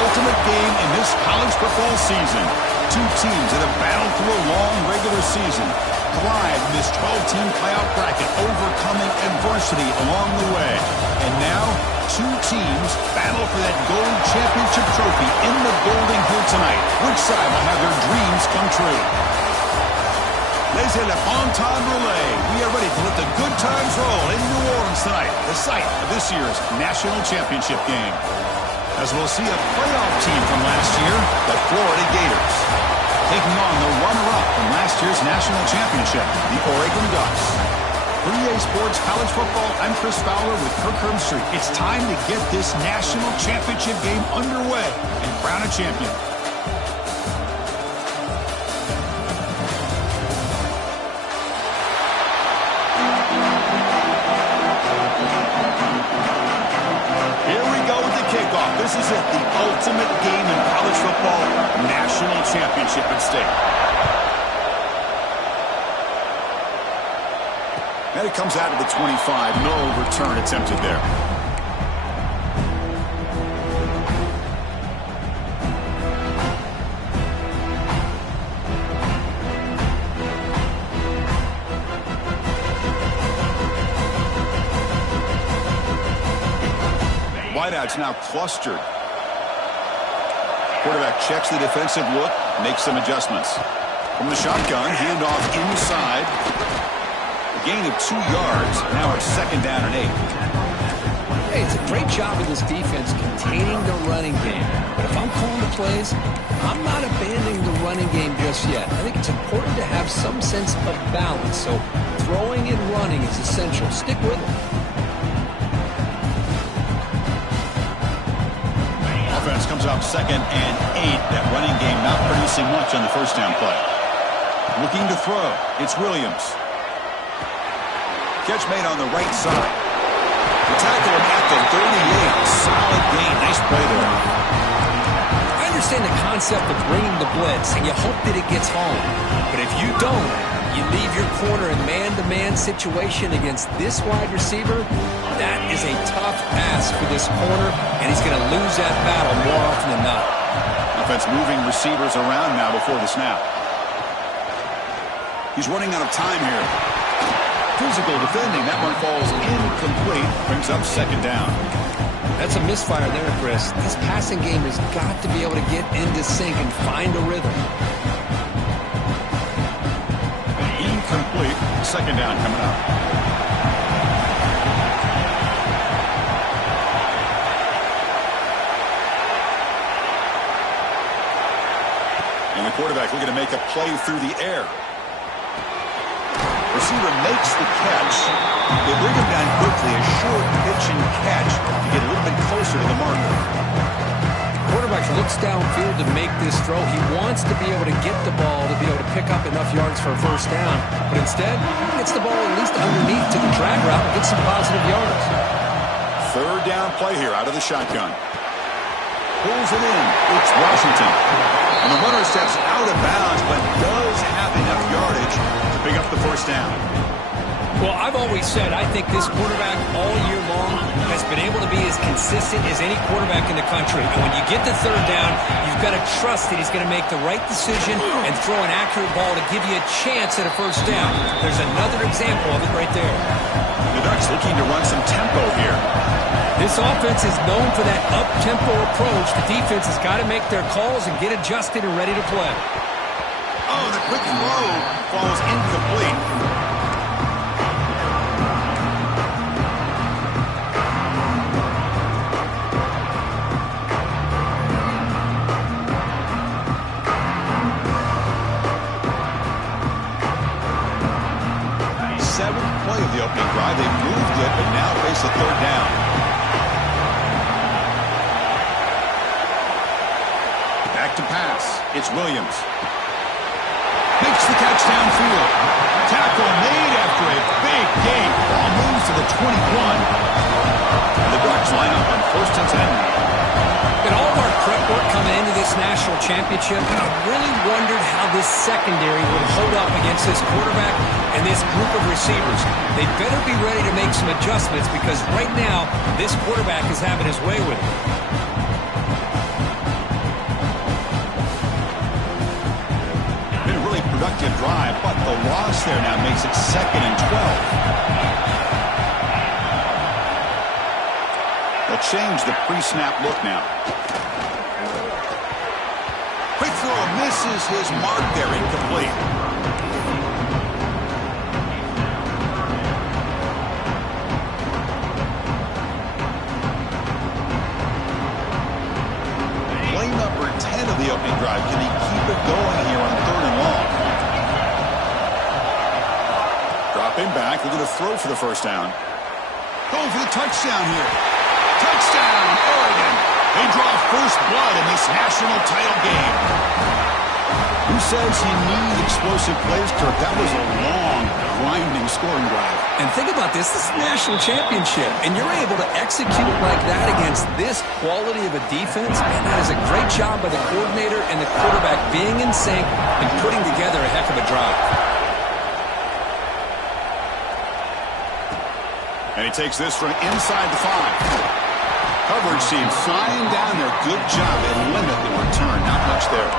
ultimate game in this college football season. Two teams that have battled through a long regular season, thrived in this 12-team playoff bracket, overcoming adversity along the way. And now, two teams battle for that gold championship trophy in the building here tonight. Which side will have their dreams come true? Laissez le bon temps rouler. We are ready to let the good times roll in New Orleans tonight, the site of this year's national championship game. As we'll see a playoff team from last year, the Florida Gators, taking on the runner-up from last year's national championship, the Oregon Ducks. For EA Sports College Football, I'm Chris Fowler with Kirk Herbstreit. It's time to get this national championship game underway and crown a champion. This is it, the ultimate game in college football, national championship at stake. And it comes out of the 25, no return attempted there. Wideouts now clustered. Quarterback checks the defensive look, makes some adjustments. From the shotgun, handoff inside. A gain of 2 yards. Now it's 2nd down and 8. Hey, it's a great job of this defense containing the running game. But if I'm calling the plays, I'm not abandoning the running game just yet. I think it's important to have some sense of balance. So throwing and running is essential. Stick with it. Offense comes up 2nd and 8. That running game not producing much on the first down play. Looking to throw. It's Williams. Catch made on the right side. The tackle at the 38. Solid gain. Nice play there. I understand the concept of bringing the blitz, and you hope that it gets home. But if you don't, you leave your corner in man-to-man situation against this wide receiver. That is a tough ask for this corner, and he's going to lose that battle more often than not. Offense moving receivers around now before the snap. He's running out of time here. Physical defending. That one falls incomplete. Brings up 2nd down. That's a misfire there, Chris. This passing game has got to be able to get into sync and find a rhythm. Incomplete. 2nd down coming up. And the quarterback looking to make a play through the air. Receiver makes the catch. They bring him down quickly. A short pitch and catch to get a little bit closer to the marker. Quarterback looks downfield to make this throw. He wants to be able to get the ball to be able to pick up enough yards for a first down. But instead, he gets the ball at least underneath to the drag route and gets some positive yards. 3rd down play here out of the shotgun. Pulls it in. It's Washington. And the runner steps out of bounds, but does have enough yardage to pick up the first down. Well, I've always said I think this quarterback all year long has been able to be as consistent as any quarterback in the country. And when you get to 3rd down, you've got to trust that he's going to make the right decision and throw an accurate ball to give you a chance at a first down. There's another example of it right there. The Ducks looking to run some tempo here. This offense is known for that up-tempo approach. The defense has got to make their calls and get adjusted and ready to play. Oh, the quick throw falls incomplete. The opening drive, they moved it, but now face a 3rd down. Back to pass. It's Williams. Makes the catch downfield. Tackle made after a big gain. Ball moves to the 21. And the Ducks line up on 1st and 10. In all of our prep work coming into this national championship, I really wondered how this secondary would hold up against this quarterback and this group of receivers. They better be ready to make some adjustments because right now, this quarterback is having his way with it. The loss there now makes it 2nd and 12. They'll change the pre-snap look now. Quick throw misses his mark there, incomplete. Play number 10 of the opening drive. Can he keep it going here on 3rd and long? Dropping back, they're going to throw for the first down. Going for the touchdown here. Touchdown, Oregon. They draw first blood in this national title game. Who says you need explosive plays, Kirk? That was a long, grinding scoring drive. And think about this. This is a national championship, and you're able to execute like that against this quality of a defense. Man, that is a great job by the coordinator and the quarterback being in sync and putting together a heck of a drive. And he takes this from inside the 5. Coverage team flying down there. Good job. They limit the return. Not much there.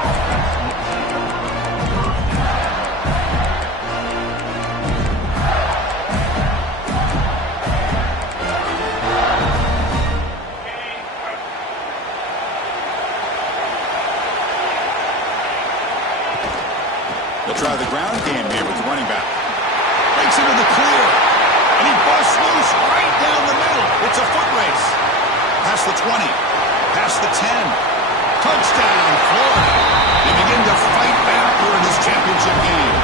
They'll try the ground game here with the running back. Breaks into the clear. And he busts loose right down the middle. It's a foot race. Past the 20. Past the 10. Touchdown, Florida. They begin to fight back here in this championship game.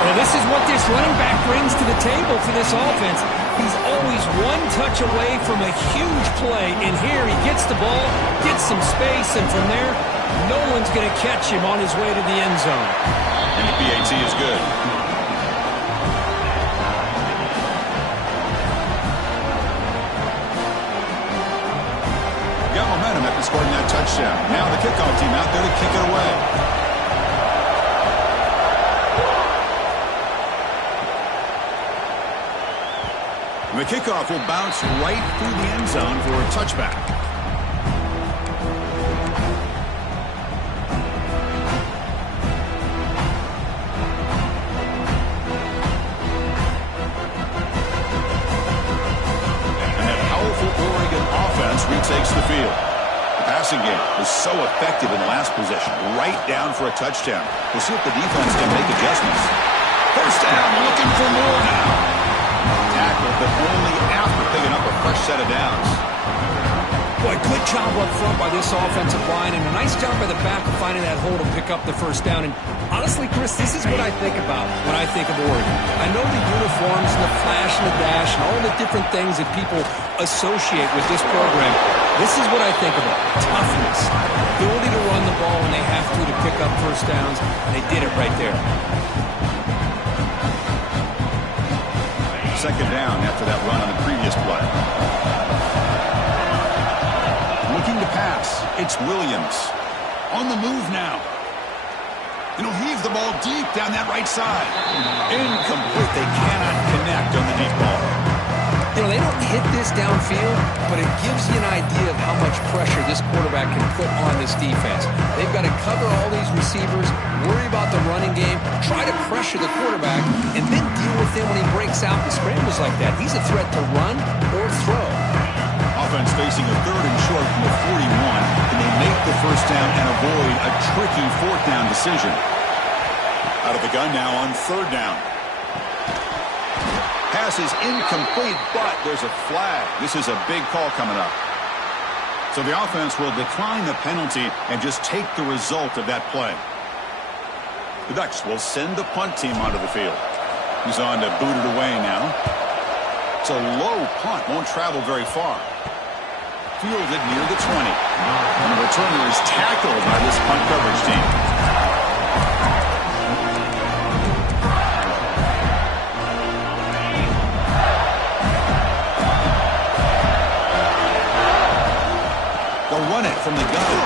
Well, this is what this running back brings to the table for this offense. He's always one touch away from a huge play. And here he gets the ball, gets some space, and from there, no one's going to catch him on his way to the end zone. And the PAT is good. Got momentum after scoring that touchdown. Now the kickoff team out there to kick it away. The kickoff will bounce right through the end zone for a touchback. Retakes the field. The passing game was so effective in the last possession. Right down for a touchdown. We'll see if the defense can make adjustments. First down, looking for more now. Tackle, but only after picking up a fresh set of downs. Boy, good job up front by this offensive line, and a nice job by the back of finding that hole to pick up the first down. And honestly, Chris, this is what I think about when I think of Oregon. I know the uniforms and the flash and the dash and all the different things that people associate with this program. This is what I think about. Toughness. Ability to run the ball when they have to pick up first downs, and they did it right there. Second down after that run on the previous play. Looking to pass. It's Williams. On the move now. And he'll heave the ball deep down that right side. Incomplete. They cannot connect on the deep ball. You know, they don't hit this downfield, but it gives you an idea of how much pressure this quarterback can put on this defense. They've got to cover all these receivers, worry about the running game, try to pressure the quarterback, and then deal with him when he breaks out and scrambles like that. He's a threat to run or throw. Offense facing a 3rd and short from the 41. Can they make the first down and avoid a tricky 4th down decision? Out of the gun now on 3rd down. Pass is incomplete, but there's a flag. This is a big call coming up. So the offense will decline the penalty and just take the result of that play. The Ducks will send the punt team onto the field. He's on to boot it away now. It's a low punt, won't travel very far. Fielded near the 20. And the returner is tackled by this punt coverage team. They'll run it from the gun.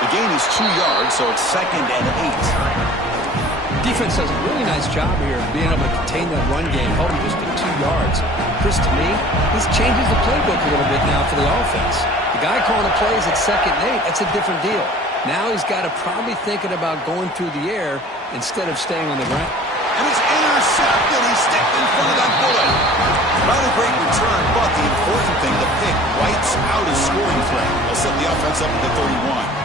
The gain is 2 yards, so it's 2nd and 8. Defense does a really nice job here of being able to contain that run game, held him just to 2 yards. Chris, to me, this changes the playbook a little bit now for the offense. The guy calling the plays at 2nd and 8, that's a different deal. Now he's got to probably thinking about going through the air instead of staying on the ground. And it's intercepted. He stepped in front of that bullet. Not a great return, but the important thing, the pick wipes out his scoring threat. They'll set the offense up at the 31.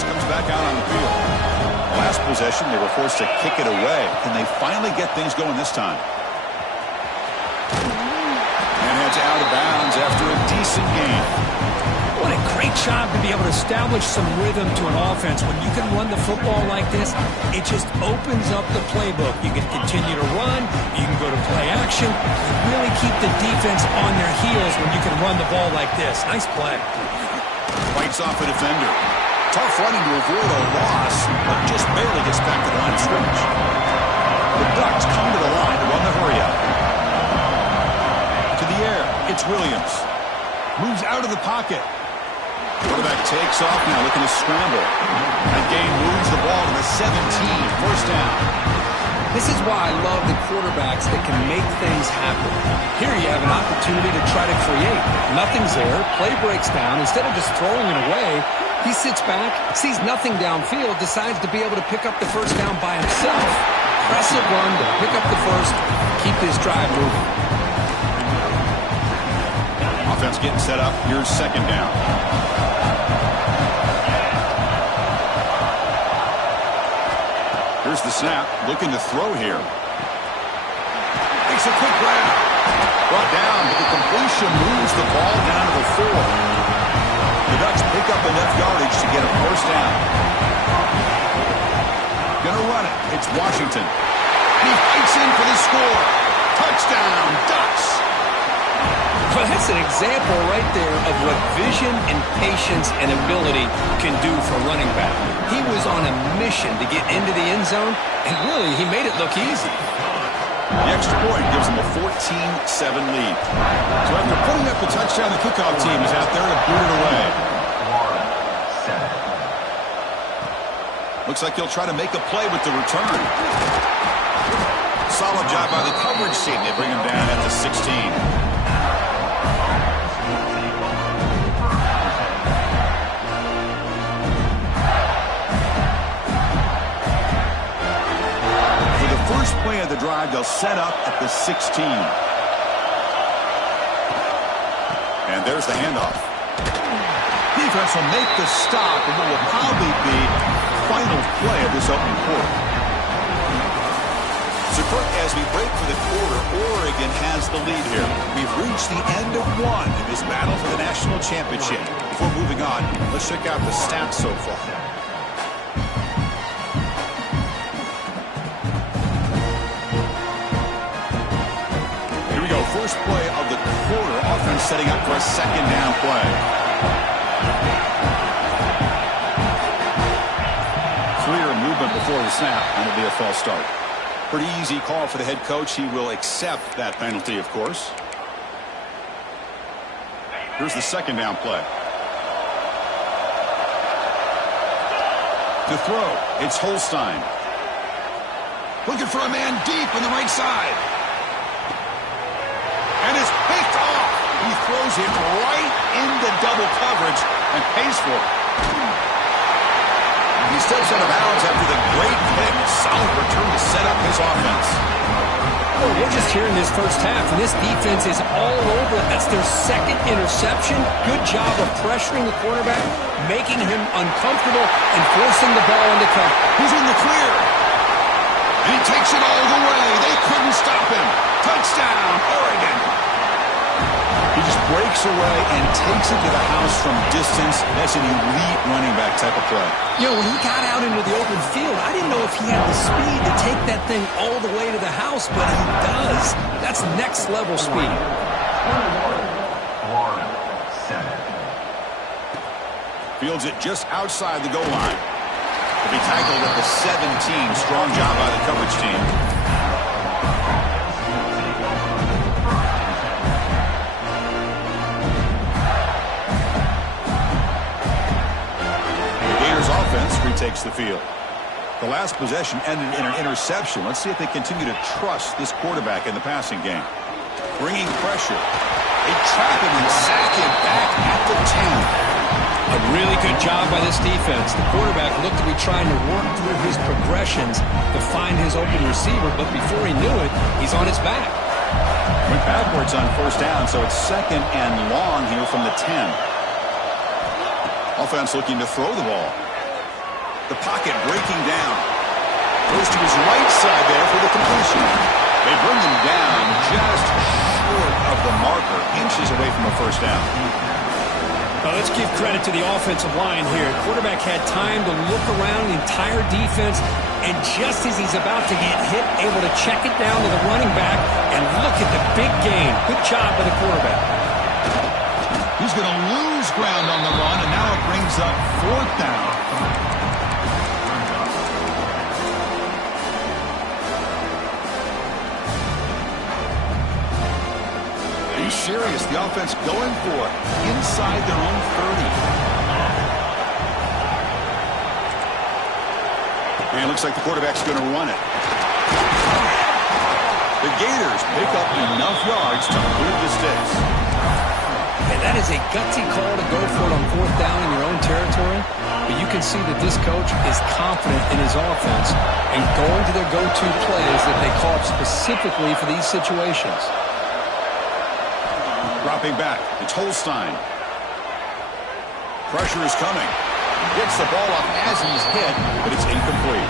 Comes back out on the field. Last possession, they were forced to kick it away. Can they finally get things going this time? And heads out of bounds after a decent game. What a great job to be able to establish some rhythm to an offense. When you can run the football like this, it just opens up the playbook. You can continue to run. You can go to play action. You really keep the defense on their heels when you can run the ball like this. Nice play. Fights off a defender. Tough running to avoid a loss, but just barely gets back to the line of scrimmage. The Ducks come to the line to run the hurry-up. To the air, it's Williams. Moves out of the pocket. Quarterback takes off now, looking to scramble. That game moves the ball to the 17, first down. This is why I love the quarterbacks that can make things happen. Here you have an opportunity to try to create. Nothing's there. Play breaks down. Instead of just throwing it away, he sits back, sees nothing downfield, decides to be able to pick up the first down by himself. Impressive run to pick up the first, keep this drive moving. Offense getting set up. Here's second down. Here's the snap. Looking to throw here. Makes a quick grab. Brought down, but the completion moves the ball down to the 4. The Ducks pick up enough yardage to get a first down. Gonna run it. It's Washington. And he fights in for the score. Touchdown, Ducks. Well, that's an example right there of what vision and patience and ability can do for a running back. He was on a mission to get into the end zone, and really, he made it look easy. The extra point gives them a 14-7 lead. So after putting up the touchdown, the kickoff team is out there to boot it away. Looks like he'll try to make a play with the return. Solid job by the coverage team. They bring him down at the 16. First play of the drive, they'll set up at the 16. And there's the handoff. Defense will make the stop, and what will probably be the final play of this opening quarter. So, Kirk, as we break for the quarter, Oregon has the lead here. We've reached the end of one in this battle for the national championship. Before moving on, let's check out the stats so far. First play of the quarter. Offense setting up for a second down play. Clear movement before the snap, and it'll be a false start. Pretty easy call for the head coach. He will accept that penalty, of course. Here's the second down play. To throw, it's Holstein. Looking for a man deep on the right side. And it's picked off. He throws it right into double coverage and pays for it. He steps out of bounds after the great pick. Solid return to set up his offense. Well, we're just here in this first half, and this defense is all over it. That's their second interception. Good job of pressuring the quarterback, making him uncomfortable, and forcing the ball into cover. He's in the clear. And he takes it all the way. They couldn't stop him. Touchdown, Oregon. He just breaks away and takes it to the house from distance. That's an elite running back type of play. You know, when he got out into the open field, I didn't know if he had the speed to take that thing all the way to the house, but he does. That's next level speed. Fields it just outside the goal line. To be tackled at the 17. Strong job by the coverage team. takes the field. The last possession ended in an interception. Let's see if they continue to trust this quarterback in the passing game. Bringing pressure. They trap him and sack him back at the 10. A really good job by this defense. The quarterback looked to be trying to work through his progressions to find his open receiver, but before he knew it, he's on his back. Went backwards on first down, so it's 2nd and long here from the 10. Offense looking to throw the ball. The pocket breaking down. Goes to his right side there for the completion. They bring him down just short of the marker, inches away from a first down. Well, let's give credit to the offensive line here. Quarterback had time to look around the entire defense, and just as he's about to get hit, able to check it down to the running back, and look at the big gain. Good job by the quarterback. He's going to lose ground on the run, and now it brings up 4th down. Are you serious? The offense going for it inside their own 30. And it looks like the quarterback's going to run it. The Gators pick up enough yards to move the sticks. And that is a gutsy call to go for it on 4th down in your own territory. But you can see that this coach is confident in his offense and going to their go-to plays that they call specifically for these situations. Dropping back, it's Holstein. Pressure is coming. Gets the ball up as he's hit, but it's incomplete.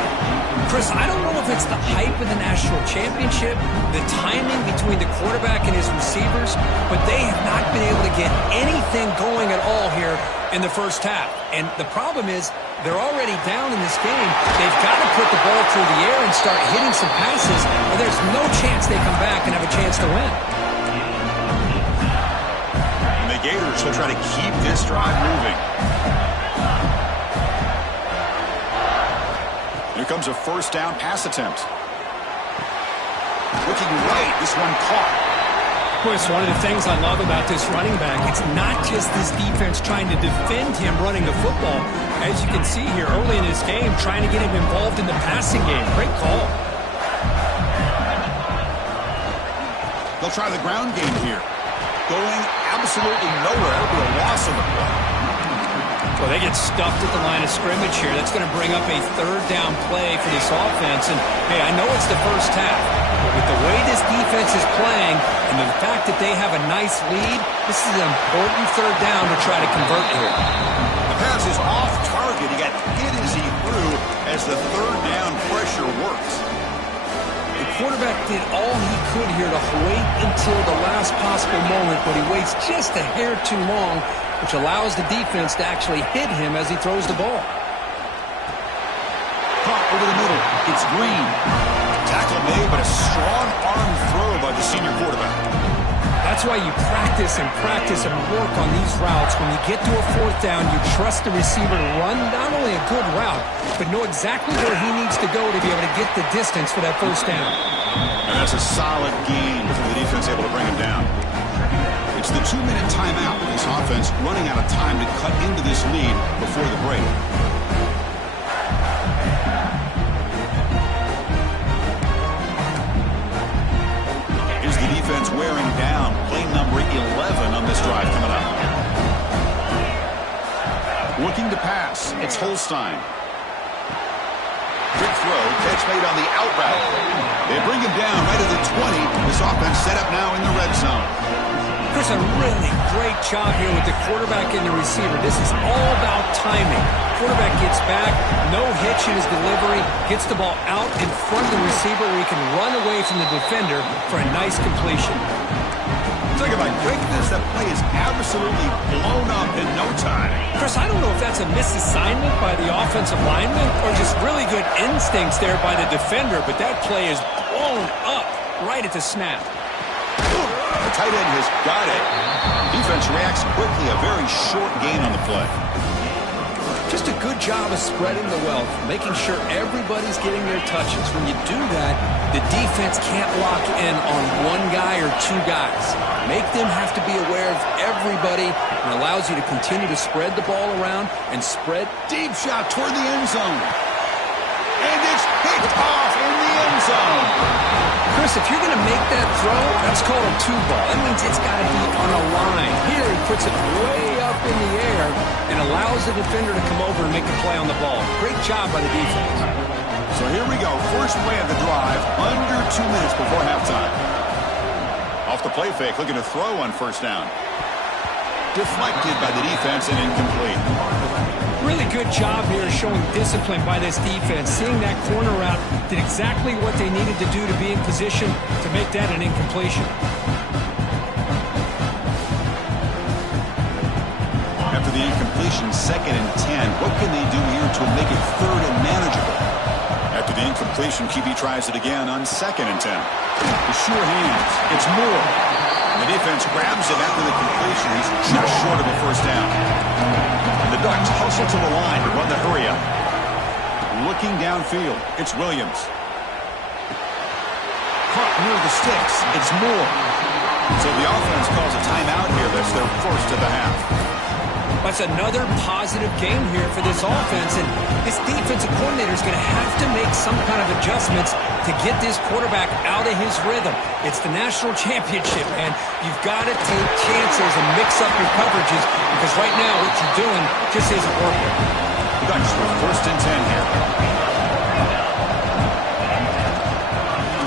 Chris, I don't know if it's the hype of the national championship, the timing between the quarterback and his receivers, but they have not been able to get anything going at all here in the first half. And the problem is they're already down in this game. They've got to put the ball through the air and start hitting some passes, or there's no chance they come back and have a chance to win. And the Gators will try to keep this drive moving. Here comes a first down pass attempt. Looking right, this one caught. Boy, it's one of the things I love about this running back. It's not just this defense trying to defend him running the football. As you can see here early in this game, trying to get him involved in the passing game. Great call. They'll try the ground game here. Going absolutely nowhere with a loss of the play. Well, they get stuffed at the line of scrimmage here. That's going to bring up a 3rd down play for this offense. And, hey, I know it's the first half, but with the way this defense is playing and the fact that they have a nice lead, this is an important 3rd down to try to convert here. The pass is off target. He got hit as he threw as the 3rd down pressure works. The quarterback did all he could here to wait until the last possible moment, but he waits just a hair too long, which allows the defense to actually hit him as he throws the ball. Caught over the middle. It's Green. Tackle made, but a strong arm throw by the senior quarterback. That's why you practice and work on these routes. When you get to a 4th down, you trust the receiver to run not only a good route, but know exactly where he needs to go to be able to get the distance for that first down. And that's a solid gain for the defense able to bring him down. It's the 2-minute timeout. This offense running out of time to cut into this lead before the break. Is the defense wearing down? Play number 11 on this drive coming up. Looking to pass. It's Holstein. Quick throw. Catch made on the out route. They bring him down right at the 20. This offense set up now in the red zone. Chris, a really great job here with the quarterback and the receiver. This is all about timing. Quarterback gets back, no hitch in his delivery, gets the ball out in front of the receiver where he can run away from the defender for a nice completion. Talk about quickness. That play is absolutely blown up in no time. Chris, I don't know if that's a misassignment by the offensive lineman or just really good instincts there by the defender, but that play is blown up right at the snap. The tight end has got it. Defense reacts quickly. A very short gain on the play. Just a good job of spreading the wealth, making sure everybody's getting their touches. When you do that, the defense can't lock in on one guy or two guys. Make them have to be aware of everybody, and allows you to continue to spread the ball around and spread. Deep shot toward the end zone. And it's picked off in the end zone. Chris, if you're going to make that throw, that's called a two ball. That means it's got to be on a line. Here he puts it way up in the air and allows the defender to come over and make the play on the ball. Great job by the defense. So here we go. First play of the drive, under 2 minutes before halftime. Off the play fake, looking to throw on first down. Deflected by the defense and incomplete. Really good job here showing discipline by this defense. Seeing that corner route, did exactly what they needed to do to be in position to make that an incompletion. After the incompletion, 2nd and 10. What can they do here to make it 3rd and manageable? After the incompletion, QB tries it again on 2nd and 10. The sure hands. It's Moore. The defense grabs him after the completion. He's just short of a first down. And the Ducks hustle to the line to run the hurry-up. Looking downfield, it's Williams. Caught near the sticks. It's Moore. So the offense calls a timeout here. That's their first of the half. That's another positive game here for this offense, and this defensive coordinator is going to have to make some kind of adjustments to get this quarterback out of his rhythm. It's the national championship, and you've got to take chances and mix up your coverages, because right now what you're doing just isn't working. Ducks with 1st and 10 here.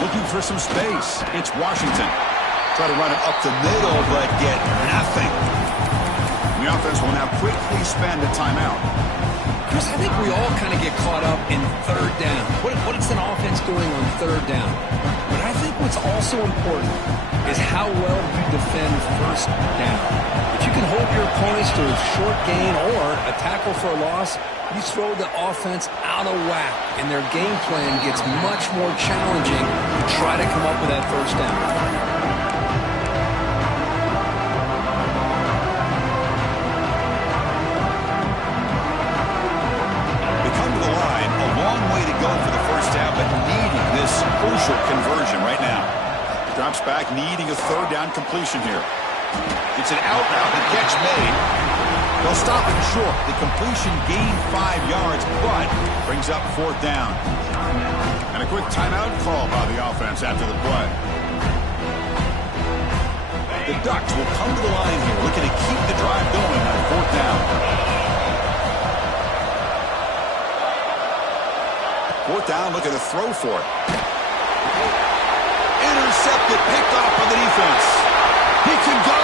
Looking for some space. It's Washington. Try to run it up the middle, but get nothing. The offense will now quickly spend a timeout. Chris, I think we all kind of get caught up in 3rd down. What is an offense doing on 3rd down? But I think what's also important is how well you defend 1st down. If you can hold your opponents to a short gain or a tackle for a loss, you throw the offense out of whack, and their game plan gets much more challenging to try to come up with that 1st down. For the first down, but needing this crucial conversion right now. Drops back, needing a 3rd down completion here. It's an out route, the catch made. They'll stop it short. The completion gained 5 yards, but brings up 4th down. And a quick timeout call by the offense after the play. The Ducks will come to the line here, looking to keep the drive going on 4th down. 4th down, looking to throw for it. Intercepted, picked off by the defense. He can go.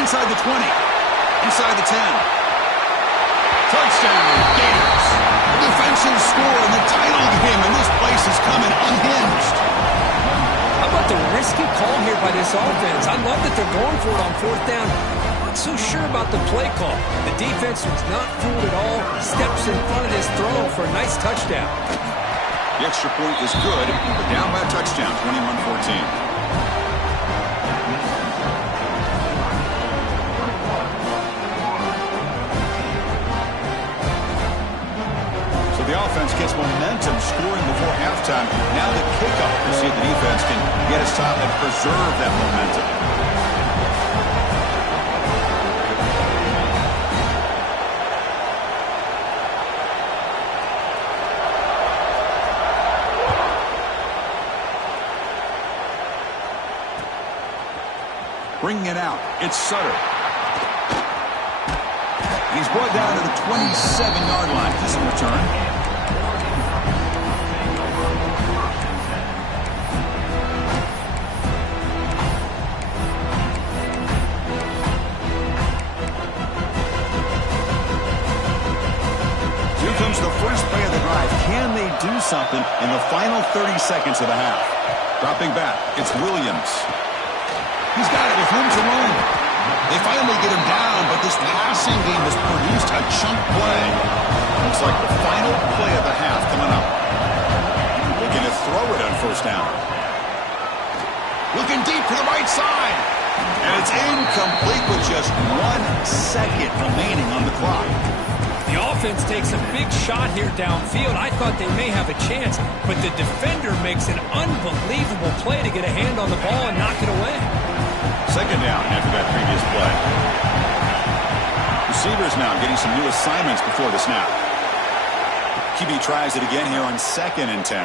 Inside the 20. Inside the 10. Touchdown, Gators. A defensive score in the title game, and this place is coming unhinged. How about the risky call here by this offense? I love that they're going for it on 4th down. Not so sure about the play call. The defense was not fooled at all. Steps in front of this throw for a nice touchdown. The extra point is good, but down by a touchdown, 21-14. So the offense gets momentum, scoring before halftime. Now the kickoff to see if the defense can get a stop and preserve that momentum. Bringing it out, it's Sutter. He's brought down to the 27-yard line. This in return. So here comes the first play of the drive. Can they do something in the final 30 seconds of the half? Dropping back, it's Williams. He's got it with room to roam. They finally get him down, but this passing game has produced a chunk play. Looks like the final play of the half coming up. Looking to throw it on 1st down. Looking deep to the right side. And it's incomplete with just 1 second remaining on the clock. The offense takes a big shot here downfield. I thought they may have a chance, but the defender makes an unbelievable play to get a hand on the ball and knock it away. Second down after that previous play. Receivers now getting some new assignments before the snap. QB tries it again here on 2nd and 10.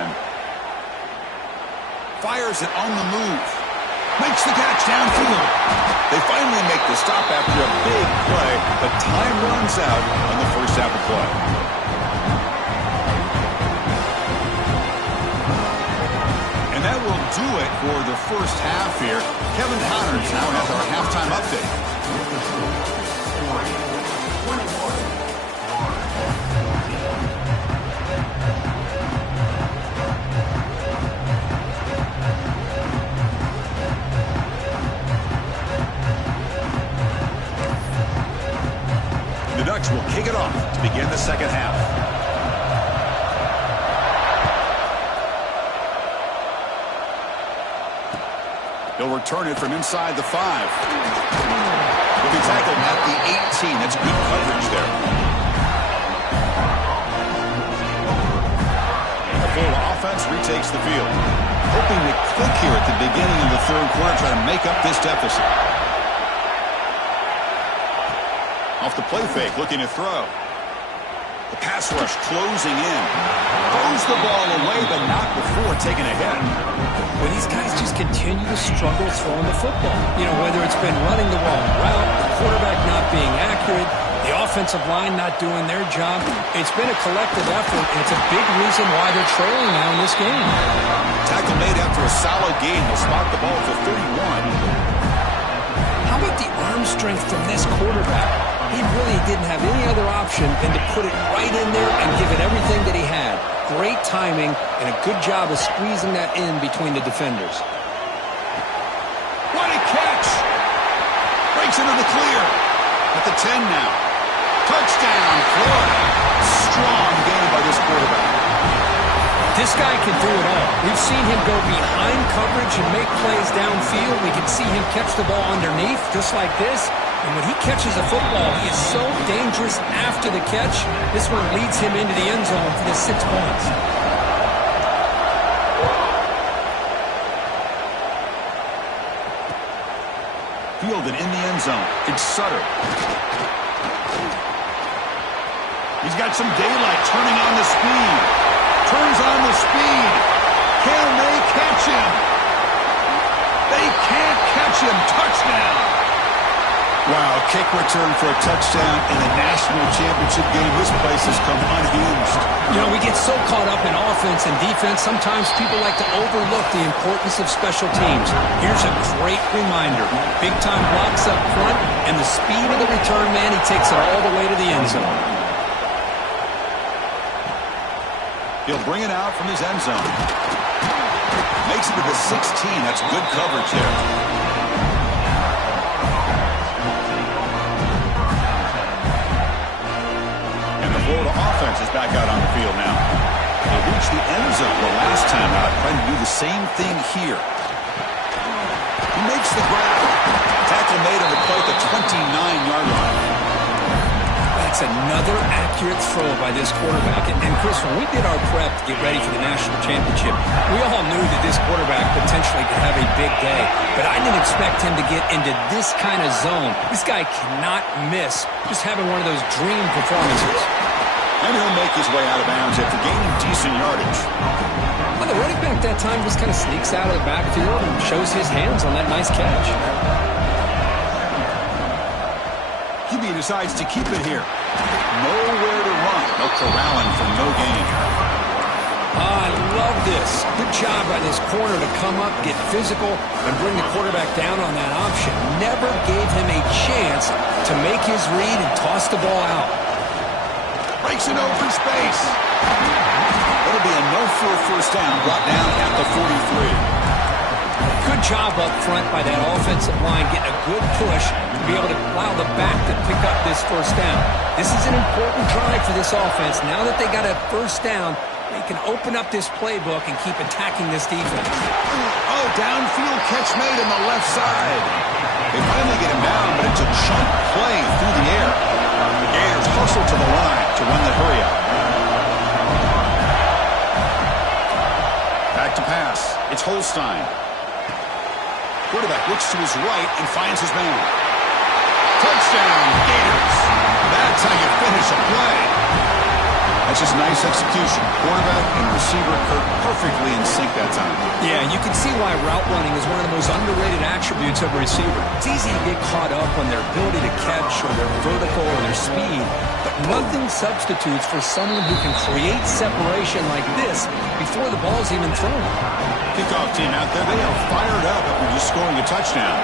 Fires it on the move. Makes the catch downfield. They finally make the stop after a big play, but time runs out on the first half of play. And that will do it for the first half here. Kevin Connors now has our halftime update. The Ducks will kick it off to begin the second half. He'll return it from inside the 5. He'll be tackled at the 18. That's good coverage there. The Florida offense retakes the field. Hoping to click here at the beginning of the third quarter, try to make up this deficit. Off the play fake, looking to throw. The pass rush closing in. Throws the ball away, but not before taking a hit. Well, these guys just continue to struggle throwing the football. You know, whether it's been running the wrong route, the quarterback not being accurate, the offensive line not doing their job. It's been a collective effort, and it's a big reason why they're trailing now in this game. Tackle made after a solid gain. Will spot the ball for 31. How about the arm strength from this quarterback? He really didn't have any other option than to put it right in there and give it everything that he had. Great timing and a good job of squeezing that in between the defenders. What a catch! Breaks into the clear. At the 10 now. Touchdown, Florida. Strong game by this quarterback. This guy can do it all. We've seen him go behind coverage and make plays downfield. We can see him catch the ball underneath, just like this. And when he catches a football, he is so dangerous after the catch. This one leads him into the end zone for the 6 points. Fielded in the end zone. It's Sutter. He's got some daylight, turning on the speed. Turns on the speed. Can they catch him? They can't catch him. Touchdown. Wow, kick return for a touchdown in a national championship game. This place has come unhinged. You know, we get so caught up in offense and defense, sometimes people like to overlook the importance of special teams. Here's a great reminder. Big-time blocks up front, and the speed of the return man, he takes it all the way to the end zone. He'll bring it out from his end zone. Makes it to the 16. That's good coverage there. Florida offense is back out on the field now. They reached the end zone the last time out, trying to do the same thing here. He makes the grab. Tackle made on the play at the 29-yard line. That's another accurate throw by this quarterback. And Chris, when we did our prep to get ready for the national championship, we all knew that this quarterback potentially could have a big day. But I didn't expect him to get into this kind of zone. This guy cannot miss just having one of those dream performances. And he'll make his way out of bounds after gaining decent yardage. Well, the running back that time just kind of sneaks out of the backfield and shows his hands on that nice catch. QB decides to keep it here. Nowhere to run. No corralling for no gain. I love this. Good job by this corner to come up, get physical, and bring the quarterback down on that option. Never gave him a chance to make his read and toss the ball out. Breaks an open space. That'll be enough for a first down. Brought down at the 43. Good job up front by that offensive line, getting a good push to be able to allow the back to pick up this first down. This is an important drive for this offense. Now that they got a first down, they can open up this playbook and keep attacking this defense. Oh, downfield catch made on the left side. They finally get him down, but it's a chunk play through the air. Gators hustle to the line to run the hurry up. Back to pass. It's Holstein. Quarterback looks to his right and finds his man. Touchdown, Gators. That's how you finish a play. That's just nice execution. Quarterback and receiver perfectly in sync that time. Yeah, you can see why route running is one of the most underrated attributes of a receiver. It's easy to get caught up on their ability to catch or their vertical or their speed, but nothing substitutes for someone who can create separation like this before the ball's even thrown. Kickoff team out there, they are fired up after just scoring a touchdown.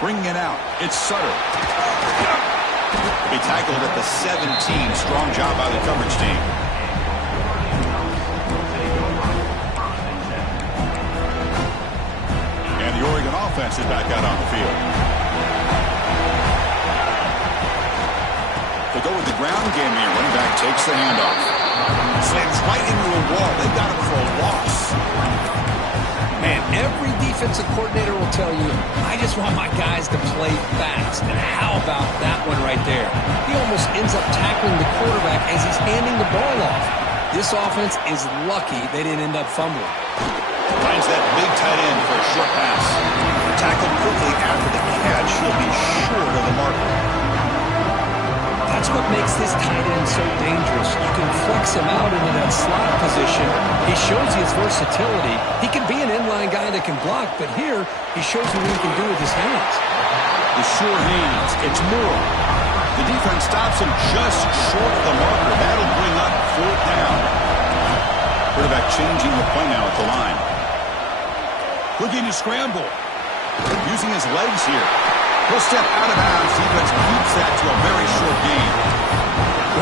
Bringing it out, it's Sutter. He tackled at the 17. Strong job by the coverage team. And the Oregon offense is back out on the field. They go with the ground game here. Running back takes the handoff. Slams right into a wall. They got him for a loss. Man, every defensive coordinator will tell you, I just want my guys to play fast. And how about that one right there? He almost ends up tackling the quarterback as he's handing the ball off. This offense is lucky they didn't end up fumbling. Finds that big tight end for a short pass. Tackled quickly after the catch. He'll be short of the marker. That's what makes this tight end so dangerous. You can flex him out into that slot position. He shows his versatility. He can be an inline guy that can block, but here he shows you what he can do with his hands. The sure hands. It's Moore. The defense stops him just short of the marker. That'll bring up 4th down. Quarterback changing the play now at the line. Looking to scramble. Using his legs here. He'll step out of bounds. Defense keeps that to a very short gain.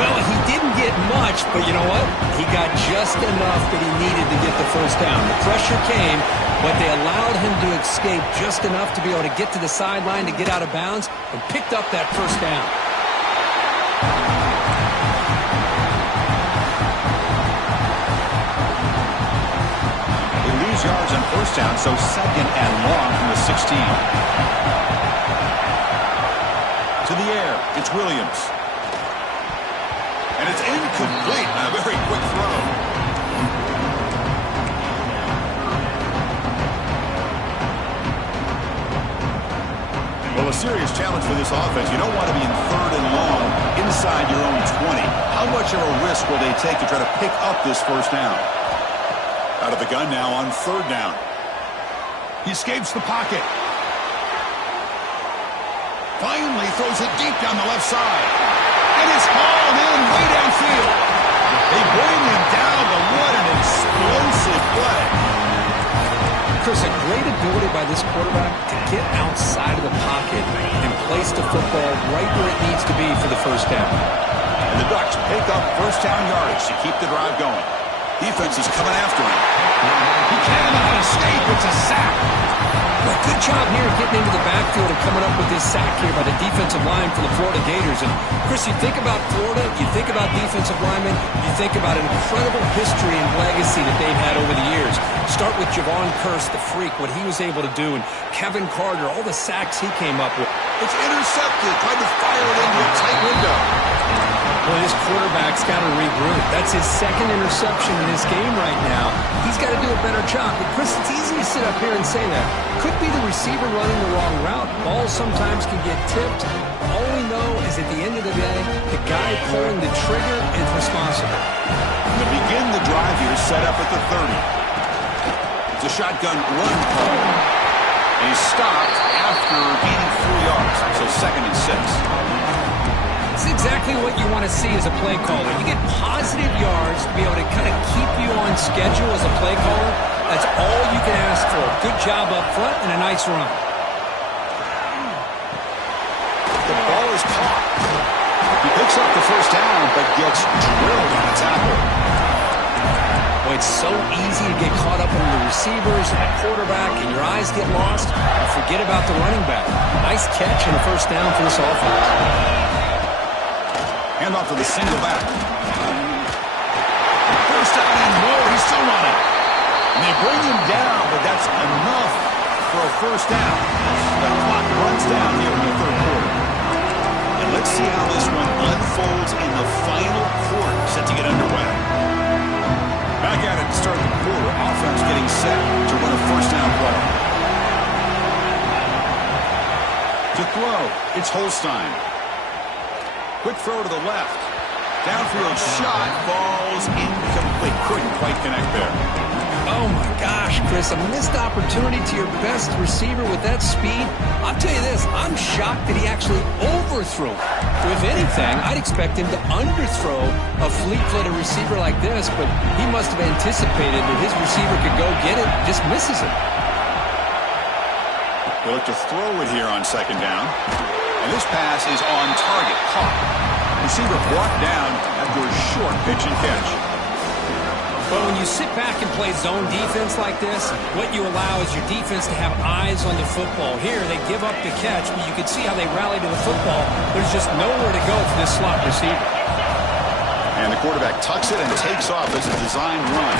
Well, he didn't get much, but you know what? He got just enough that he needed to get the first down. The pressure came, but they allowed him to escape just enough to be able to get to the sideline to get out of bounds and picked up that first down. They lose yards on first down, so 2nd and long from the 16. To the air, it's Williams. And it's incomplete. A very quick throw. Well, a serious challenge for this offense. You don't want to be in 3rd and long inside your own 20. How much of a risk will they take to try to pick up this first down? Out of the gun now on 3rd down. He escapes the pocket. Finally throws it deep down the left side. And it's hauled in way downfield. They bring him down, but what an explosive play. Chris, a great ability by this quarterback to get outside of the pocket and place the football right where it needs to be for the first down. And the Ducks pick up first down yardage to keep the drive going. Defense is coming after him. He cannot escape. It's a sack. Well, good job here getting into the backfield and coming up with this sack here by the defensive line for the Florida Gators. And, Chris, you think about Florida, you think about defensive linemen, you think about an incredible history and legacy that they've had over the years. Start with Javon Kearse, the freak, what he was able to do, and Kevin Carter, all the sacks he came up with. It's intercepted. Tried to fire it into a tight window. Well, this quarterback's got to regroup. That's his 2nd interception in this game right now. He's got to do a better job. But, Chris, it's easy to sit up here and say that. Could be the receiver running the wrong route. Balls sometimes can get tipped. All we know is at the end of the day, the guy pulling the trigger is responsible. To begin the drive here, set up at the 30. It's a shotgun run call. And he's stopped after gaining 4 yards. So 2nd and 6. It's exactly what you want to see as a play caller. You get positive yards to be able to kind of keep you on schedule as a play caller. That's all you can ask for. Good job up front and a nice run. The ball is caught. He picks up the first down, but gets drilled on a tackle. Boy, it's so easy to get caught up on the receivers and the quarterback, and your eyes get lost. You forget about the running back. Nice catch and a first down for this offense. Hand off to the single back. First down and more. He's still running. And they bring him down, but that's enough for a first down. The clock runs down here in the third quarter. And let's see how this one unfolds in the final quarter, set to get underway. Back at it to start the quarter. Offense getting set to run a first down play. To throw, it's Holstein. Quick throw to the left. Downfield shot falls incomplete. Couldn't quite connect there. Oh, my gosh, Chris, a missed opportunity to your best receiver with that speed. I'll tell you this, I'm shocked that he actually overthrew. If anything, I'd expect him to underthrow a fleet-footed receiver like this, but he must have anticipated that his receiver could go get it, just misses it. They look to throw it here on second down. And this pass is on target, caught. Receiver brought down after a short pitch and catch. But when you sit back and play zone defense like this, what you allow is your defense to have eyes on the football. Here, they give up the catch, but you can see how they rally to the football. There's just nowhere to go for this slot receiver. And the quarterback tucks it and takes off as a design run.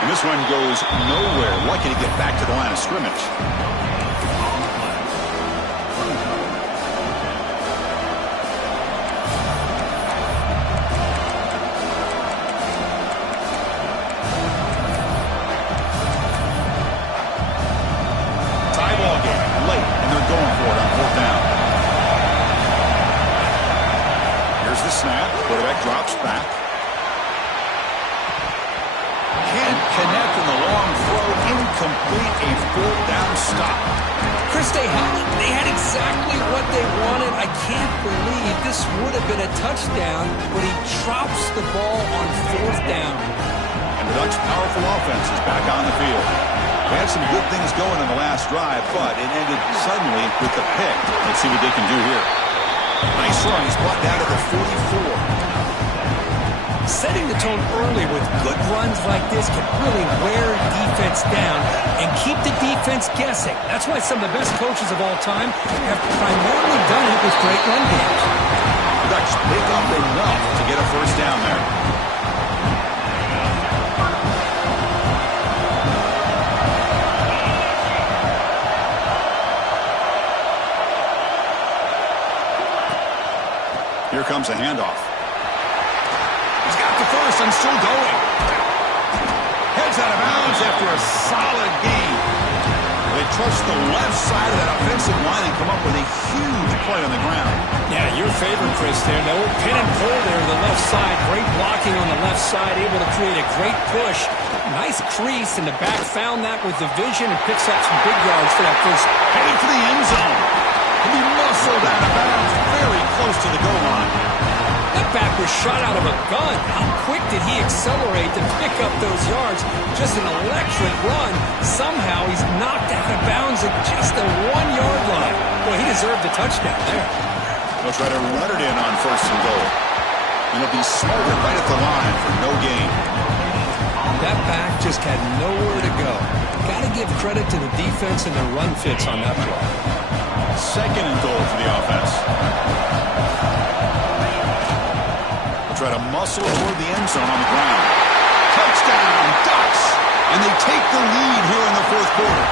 And this one goes nowhere. Lucky to get back to the line of scrimmage. Quarterback drops back. Can't connect in the long throw. Incomplete. A fourth down stop. Chris, they had exactly what they wanted. I can't believe this would have been a touchdown, but he drops the ball on fourth down. And the Ducks' powerful offense is back on the field. They had some good things going in the last drive, but it ended suddenly with the pick. Let's see what they can do here. Nice run. He's brought down to the 44. Setting the tone early with good runs like this can really wear defense down and keep the defense guessing. That's why some of the best coaches of all time have primarily done it with great run games. Ducks pick up enough to get a first down there. Here comes a handoff. He's got the first and still going. Heads out of bounds after a solid gain. They trust the left side of that offensive line and come up with a huge play on the ground. Yeah, your favorite, Chris, there. No pin and pull there to the left side. Great blocking on the left side, able to create a great push. Nice crease, and the back found that with the vision and picks up some big yards for that first. Headed for the end zone. He muscled out of bounds very close to the goal line. That back was shot out of a gun. How quick did he accelerate to pick up those yards? Just an electric run. Somehow he's knocked out of bounds at just the 1-yard line. Well, he deserved the touchdown there. They'll try to run it in on first and goal. And it'll be smothered right at the line for no gain. That back just had nowhere to go. Got to give credit to the defense and their run fits on that play. Second and goal for the offense. They'll try to muscle toward the end zone on the ground. Touchdown, Ducks! And they take the lead here in the fourth quarter.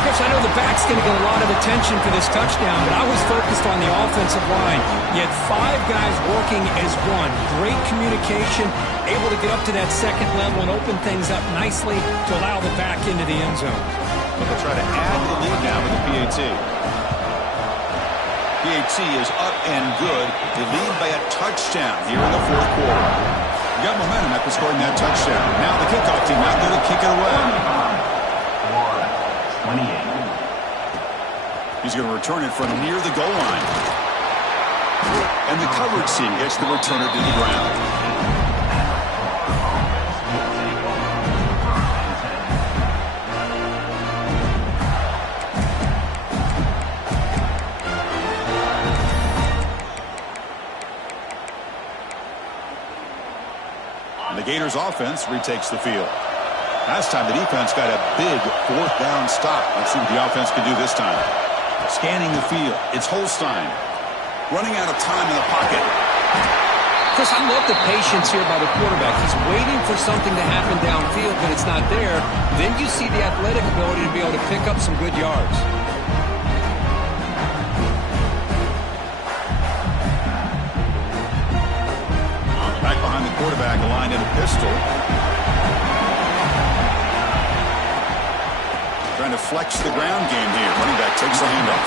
Chris, I know the back's going to get a lot of attention for this touchdown, but I was focused on the offensive line. You had 5 guys working as one. Great communication, able to get up to that second level and open things up nicely to allow the back into the end zone. They'll try to add to the lead now with the PAT. PAT is up and good. They lead by a touchdown here in the fourth quarter. You got momentum after scoring that touchdown. Now the kickoff team out there to kick it away. 28. He's going to return it from near the goal line. And the coverage team gets the returner to the ground. And the Gators offense retakes the field. Last time the defense got a big fourth down stop. Let's see what the offense can do this time. Scanning the field. It's Holstein. Running out of time in the pocket. Chris, I love the patience here by the quarterback. He's waiting for something to happen downfield, but it's not there. Then you see the athletic ability to be able to pick up some good yards. Back behind the quarterback, aligned in a pistol. Trying to flex the ground game here. Running back takes the handoff.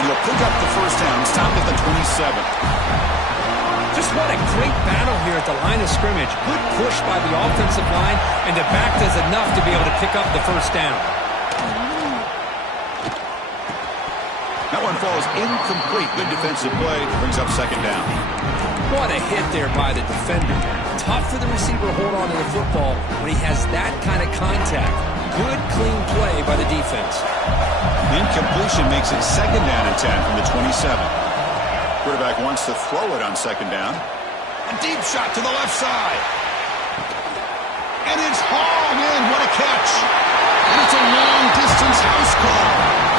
And he'll pick up the first down. Stopped at the 27. Just what a great battle here at the line of scrimmage. Good push by the offensive line, and the back does enough to be able to pick up the first down. That one falls incomplete. Good defensive play. Brings up second down. What a hit there by the defender. Tough for the receiver to hold on to the football when he has that kind of contact. Good, clean play by the defense. The incompletion makes it second down and 10 from the 27. Quarterback wants to throw it on second down. A deep shot to the left side. And it's hauled in. What a catch. And it's a long-distance house call.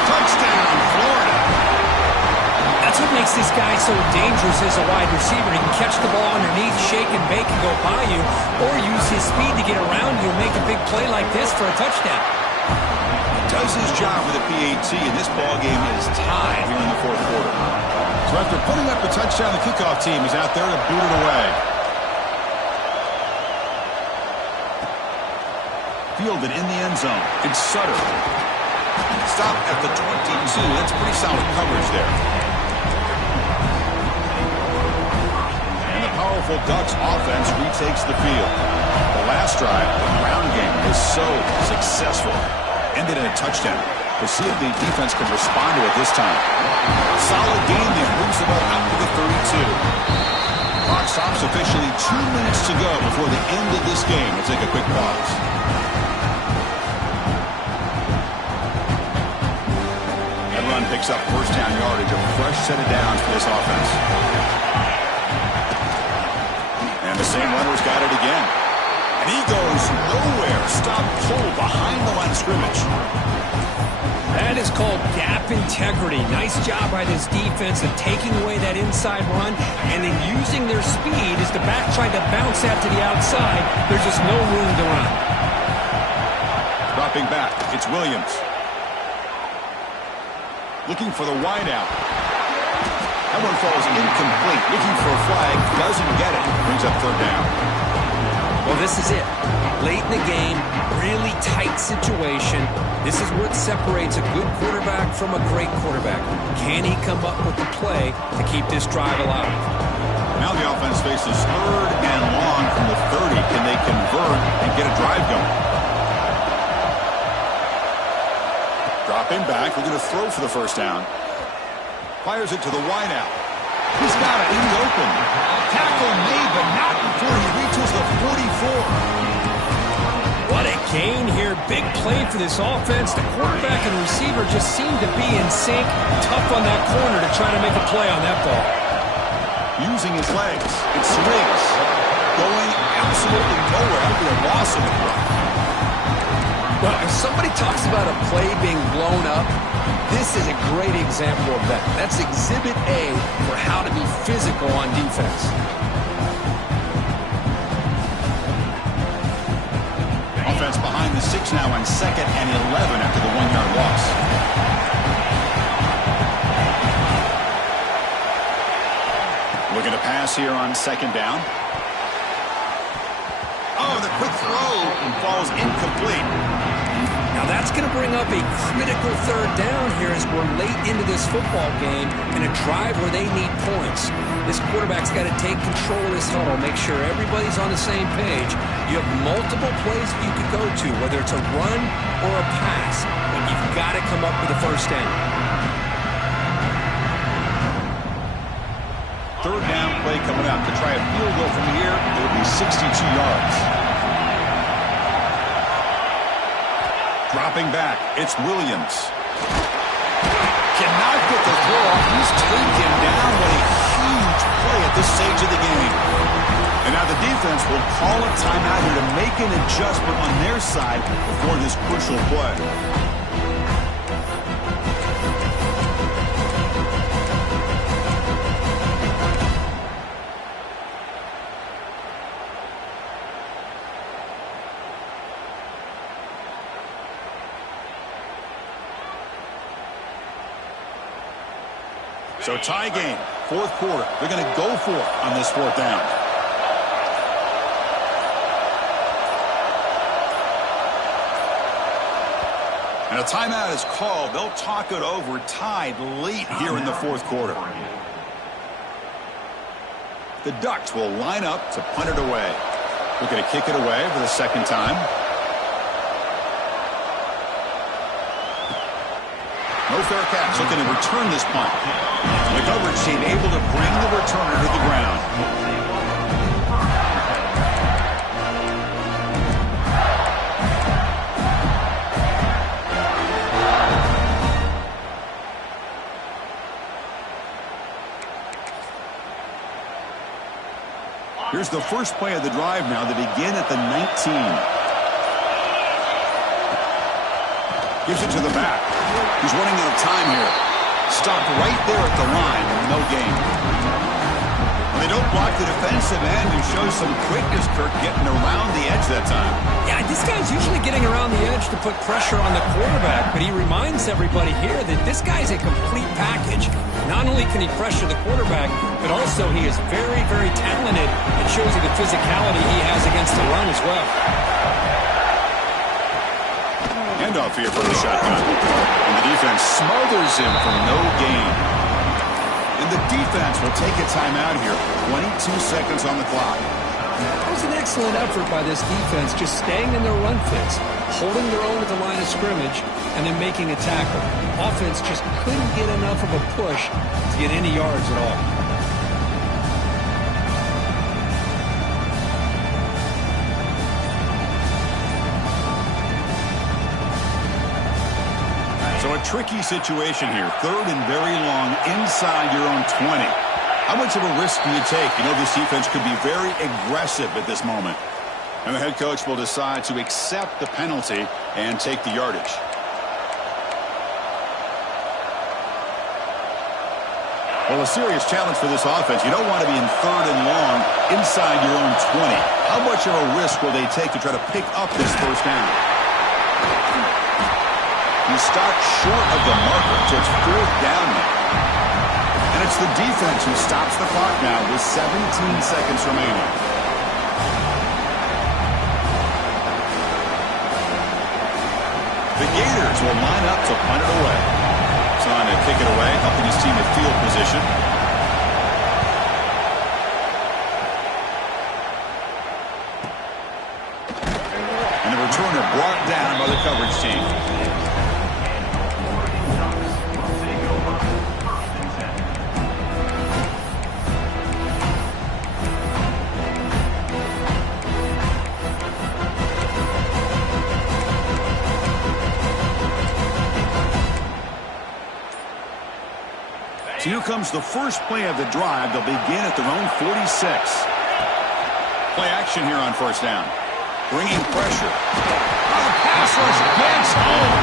Touchdown, Florida. That's what makes this guy so dangerous as a wide receiver. He can catch the ball underneath, shake and bake and go by you, or use his speed to get around you and make a big play like this for a touchdown. Does his job with a PAT, and this ball game is tied here in the fourth quarter. So after putting up the touchdown, the kickoff team is out there to boot it away. Fielded in the end zone. It's Sutter. Stop at the 22. That's pretty solid coverage there. And the powerful Ducks offense retakes the field. The last drive, the ground game, was so successful. Ended in a touchdown. We'll see if the defense can respond to it this time. Solid game there. Moves the ball out to the 32. Clock stops officially 2 minutes to go before the end of this game. We'll take a quick pause. That run picks up first down yardage. A fresh set of downs for this offense. And the same runner's got it again. And he goes nowhere. Stop cold behind the line of scrimmage. That is called gap integrity. Nice job by this defense of taking away that inside run and then using their speed as the back tried to bounce out to the outside. There's just no room to run. Dropping back, it's Williams. Looking for the wideout. That one falls incomplete. Looking for a flag, doesn't get it. Brings up third down. Well, this is it. Late in the game, really tight situation. This is where it separates a good quarterback from a great quarterback. Can he come up with the play to keep this drive alive? Now the offense faces third and long from the 30. Can they convert and get a drive going? Dropping back, looking to throw for the first down. Fires it to the wideout. He's got it in the open. Tackle made, but not before he reaches the 44. What a gain here. Big play for this offense. The quarterback and receiver just seem to be in sync. Tough on that corner to try to make a play on that ball. Using his legs. It swings. Going absolutely nowhere. That'll be a loss of the play. Well, if somebody talks about a play being blown up, this is a great example of that. That's exhibit A for how to be physical on defense. Offense behind the 6 now on 2nd and 11 after the 1-yard loss. Looking to pass here on 2nd down. Oh, the quick throw falls incomplete. Now that's going to bring up a critical third down here as we're late into this football game in a drive where they need points. This quarterback's got to take control of this huddle, make sure everybody's on the same page. You have multiple plays you could go to, whether it's a run or a pass, but you've got to come up with a first down. Third down play coming up to try a field goal from here. It will be 62 yards. Dropping back, it's Williams. Cannot get the throw off. He's taken down. What a huge play at this stage of the game. And now the defense will call a timeout here to make an adjustment on their side before this crucial play. So tie game, fourth quarter. They're going to go for it on this fourth down. And a timeout is called. They'll talk it over, tied late here in the fourth quarter. The Ducks will line up to punt it away. Looking to kick it away for the second time. No fair catch. Looking to return this punt. The coverage team able to bring the returner to the ground. Here's the first play of the drive now. They begin at the 19. Gives it to the back. He's running out of time here. Stopped right there at the line. No gain. And they don't block the defensive end, who shows some quickness, Kirk, getting around the edge that time. Yeah, this guy's usually getting around the edge to put pressure on the quarterback, but he reminds everybody here that this guy's a complete package. Not only can he pressure the quarterback, but also he is very, very talented. It shows you the physicality he has against the run as well. Handoff here from the shotgun. And the defense smothers him for no gain. And the defense will take a timeout here. 22 seconds on the clock. That was an excellent effort by this defense, just staying in their run fits, holding their own at the line of scrimmage, and then making a tackle. Offense just couldn't get enough of a push to get any yards at all. So a tricky situation here. Third and very long inside your own 20. How much of a risk do you take? You know this defense could be very aggressive at this moment. And the head coach will decide to accept the penalty and take the yardage. Well, a serious challenge for this offense. You don't want to be in third and long inside your own 20. How much of a risk will they take to try to pick up this first down? He stopped short of the marker, so it's fourth down now. And it's the defense who stops the clock now with 17 seconds remaining. The Gators will line up to punt it away. Trying to kick it away, helping his team with field position. And the returner brought down by the coverage team. Here comes the first play of the drive. They'll begin at their own 46. Play action here on first down. Bringing pressure. Oh, pass rush gets home.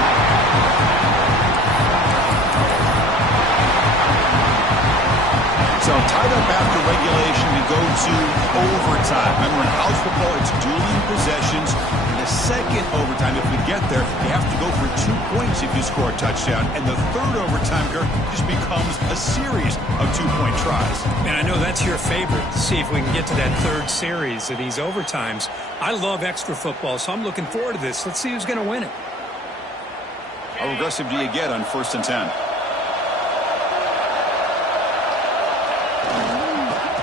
So tied up after regulation, we go to overtime. Remember, in house football, it's dueling possessions. In the second overtime, if we get there, you have to go for 2 points if you score a touchdown. And the third overtime, Kirk, just becomes a series of 2-point tries. And I know that's your favorite, to see if we can get to that third series of these overtimes. I love extra football, so I'm looking forward to this. Let's see who's going to win it. How aggressive do you get on 1st and 10?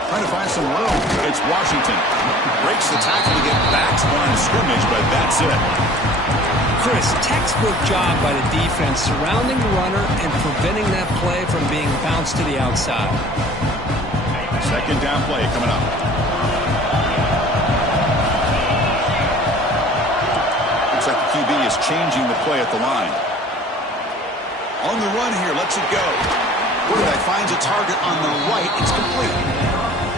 Trying to find some room. It's Washington. Breaks the tackle to get back to the line of scrimmage, but that's it. Chris, textbook job by the defense surrounding the runner and preventing that play from being bounced to the outside. Second down play coming up. Looks like the QB is changing the play at the line. On the run here, lets it go. Quarterback finds a target on the right. It's complete.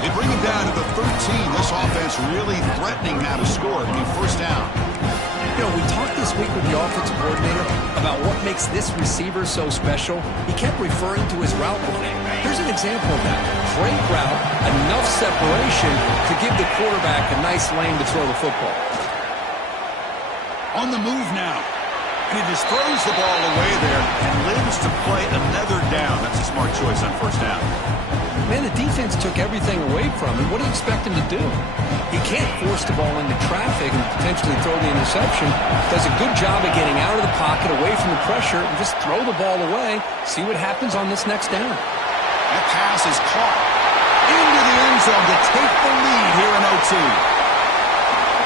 They bring him down to the 13. This offense really threatening now to score. It'll be first down. You know, we talked this week with the offensive coordinator about what makes this receiver so special. He kept referring to his route running. Here's an example of that. Great route, enough separation to give the quarterback a nice lane to throw the football. On the move now. And he just throws the ball away there and lives to play another down. That's a smart choice on first down. Man, the defense took everything away from him. What do you expect him to do? He can't force the ball into traffic and potentially throw the interception. Does a good job of getting out of the pocket, away from the pressure, and just throw the ball away. See what happens on this next down. That pass is caught into the end zone to take the lead here in OT.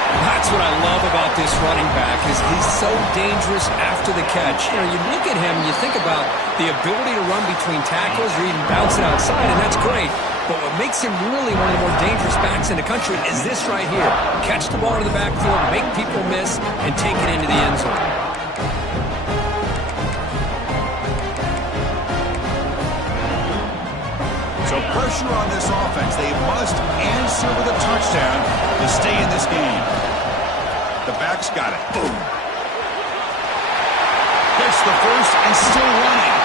That's what I love about this running back is he's so dangerous after the catch. You know, you look at him and you think about the ability to run between tackles or even bounce it outside, and that's great. But what makes him really one of the more dangerous backs in the country is this right here. Catch the ball to the backfield, make people miss, and take it into the end zone. So pressure on this offense. They must answer with a touchdown to stay in this game. The back's got it. Boom. Gets the first and still running.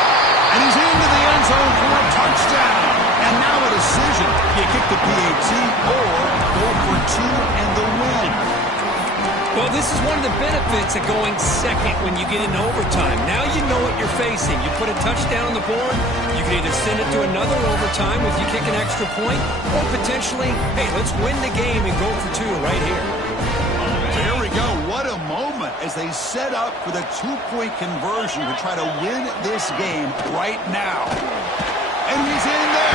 And he's into the end zone for a touchdown. And now a decision. You kick the PAT or go for two and the win. Well, this is one of the benefits of going second when you get into overtime. Now you know what you're facing. You put a touchdown on the board, you can either send it to another overtime if you kick an extra point, or potentially, hey, let's win the game and go for two right here. So here we go. What a moment as they set up for the two-point conversion to try to win this game right now. And he's in there.